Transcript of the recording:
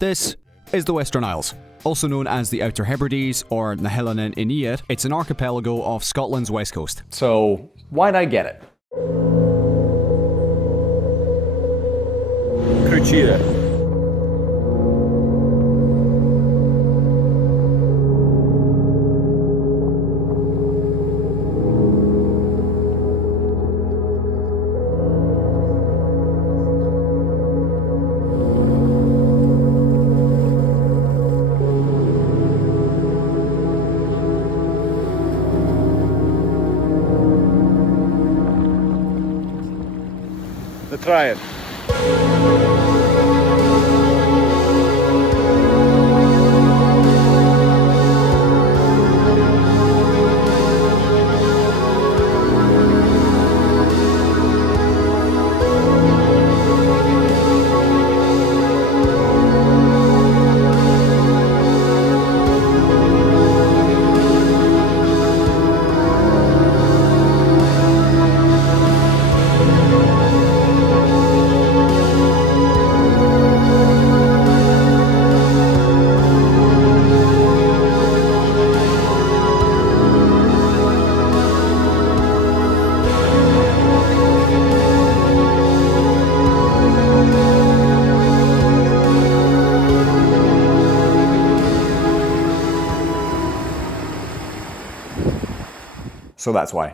This is the Western Isles. Also known as the Outer Hebrides or na hÉileann Inuit, it's an archipelago off Scotland's west coast. So, why'd I get it? Crucire. Try it. So that's why.